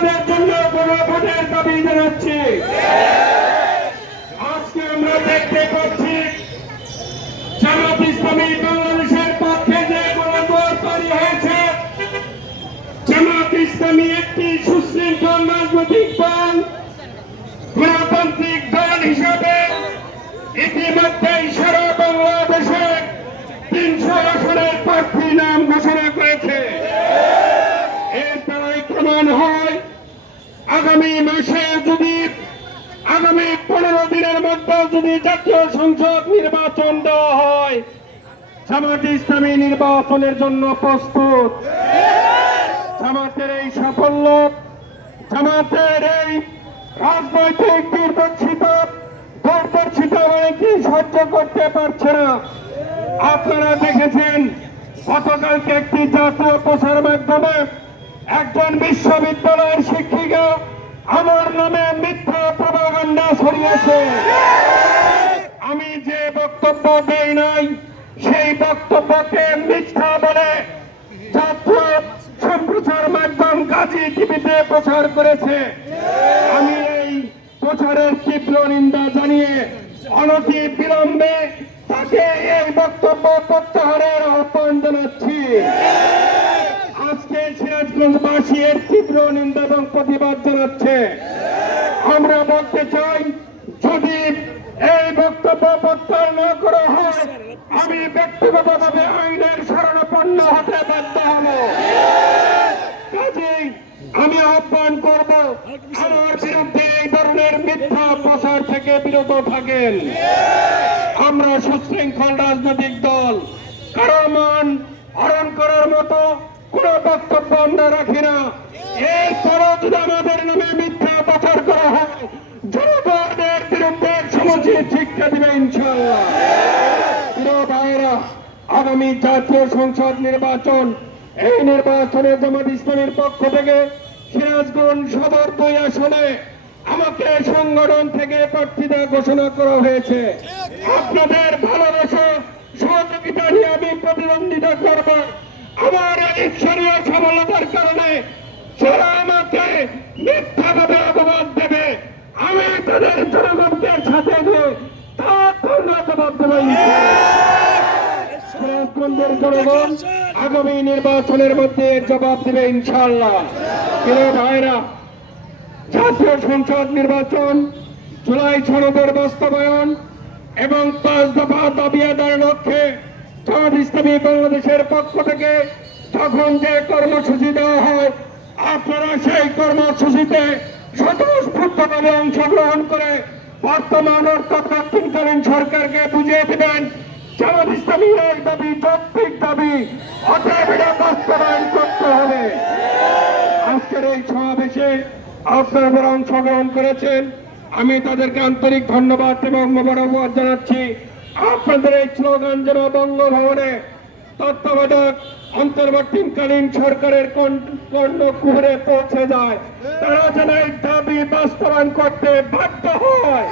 আপনাদের জন্য গণভোটের দাবি জানাচ্ছি। আজকে আমরা দেখতে পাচ্ছি জামাত ইসলামী বাংলাদেশের পক্ষে যে গণভোট তৈরি হয়েছে। জামাত ইসলামী একটি সুশৃঙ্খল রাজনৈতিক দল, গণতান্ত্রিক দল হিসাবে ইতিমধ্যেই সারা বাংলাদেশে 300 আসনের প্রার্থীর নাম ঘোষণা করেছে। এর দ্বারাই প্রমাণ হয় আগামী মাসে যদি আগামী 15 দিনের মধ্যে যদি জাতীয় সংসদ নির্বাচন দেওয়া হয়, জামাত ইসলামী নির্বাচনের জন্য প্রস্তুত। জামাতের এই সাফল্য, জামাতের এই রাজনৈতিক দূরদর্শিতা অনেকেই সহ্য করতে পারছে না। আপনারা দেখেছেন গতকালকে একটি জাতীয় প্রচার মাধ্যমে একজন বিশ্ববিদ্যালয়ের শিক্ষিকা আমার নামে মিথ্যা প্রপাগান্ডা ছড়িয়েছে। আমি যে বক্তব্য দেই নাই সেই বক্তব্যকে মিথ্যা বলে জাতীয় সম্প্রচার মাধ্যম গাজী টিভিতে প্রচার করেছে। আমি এই প্রচারের তীব্র নিন্দা জানিয়ে অনতি বিলম্বে তাকে এই বক্তব্য প্রত্যাহারের আহ্বান জানাচ্ছি। আজকে সিরাজগঞ্জবাসী এর তীব্র নিন্দা এবং প্রতিবাদ জানাচ্ছে। আমরা বলতে চাই, যদি এই বক্তব্য প্রত্যাহার না করা হয়, আমি ব্যক্তিগতভাবে আইনের শরণাপন্ন হতে বাধ্য হব। কাজেই আমি আহ্বান করব, আমার বিরুদ্ধে এই ধরনের মিথ্যা প্রচার থেকে বিরত থাকেন। আমরা সুশৃঙ্খল রাজনৈতিক দল, কারো মান হরণ করার মতো কোন বক্তব্য আমরা রাখি না। এরপরও যদি আমাদের নামে মিথ্যা প্রচার করা হয়, জনগণের বিরুদ্ধে সমুচিত শিক্ষা দিবে ইনশাআল্লাহ। প্রিয় ভাইয়েরা, আগামী জাতীয় সংসদ নির্বাচন, এই নির্বাচনে জামাত ইসলামের পক্ষ থেকে সিরাজগঞ্জ সদর 2 আসনে আমাকে সংগঠন থেকে প্রার্থীতা ঘোষণা করা হয়েছে। আপনাদের ভালোবাসা সহযোগিতা নিয়ে আমি প্রতিদ্বন্দ্বিতা করব। আমার ঈশ্বরীয় সফলতার কারণে যারা আমাকে মিথ্যাভাবে অপবাদ দেবে, আমি তাদের জনগণকে সাথে নিয়ে তার জবাব দেব। সিরাজগঞ্জের জনগণ আগামী নির্বাচনের মধ্যে জবাব দেবে ইনশাআল্লাহ। প্রিয় ভাইরা, জাতীয় সংসদ নির্বাচন, জুলাই সনদের বাস্তবায়ন এবং 5 দফা দাবি আদায়ের লক্ষ্যে জামাত ইসলামী বাংলাদেশের পক্ষ থেকে যখন যে কর্মসূচি দেওয়া হয়, আপনারা সেই কর্মসূচিতে স্বতঃস্ফূর্তভাবে অংশগ্রহণ করে বর্তমান অন্তর্বর্তীকালীন সরকারকে বুঝিয়ে দেবেন জামাত ইসলামীর এই দাবি যৌক্তিক দাবি, অতএব এটা বাস্তবায়ন করতে হবে। আজকের এই সমাবেশে আপনারা যারা অংশগ্রহণ করেছেন, আমি তাদেরকে আন্তরিক ধন্যবাদ এবং মোবারকবাদ জানাচ্ছি। আপনাদের এই স্লোগান যেন বঙ্গভবনে তত্ত্বাবধায়ক অন্তর্বর্তীকালীন সরকারের কর্ণকুহরে পৌঁছে যায়, তারা যেন এই দাবি বাস্তবায়ন করতে বাধ্য হয়।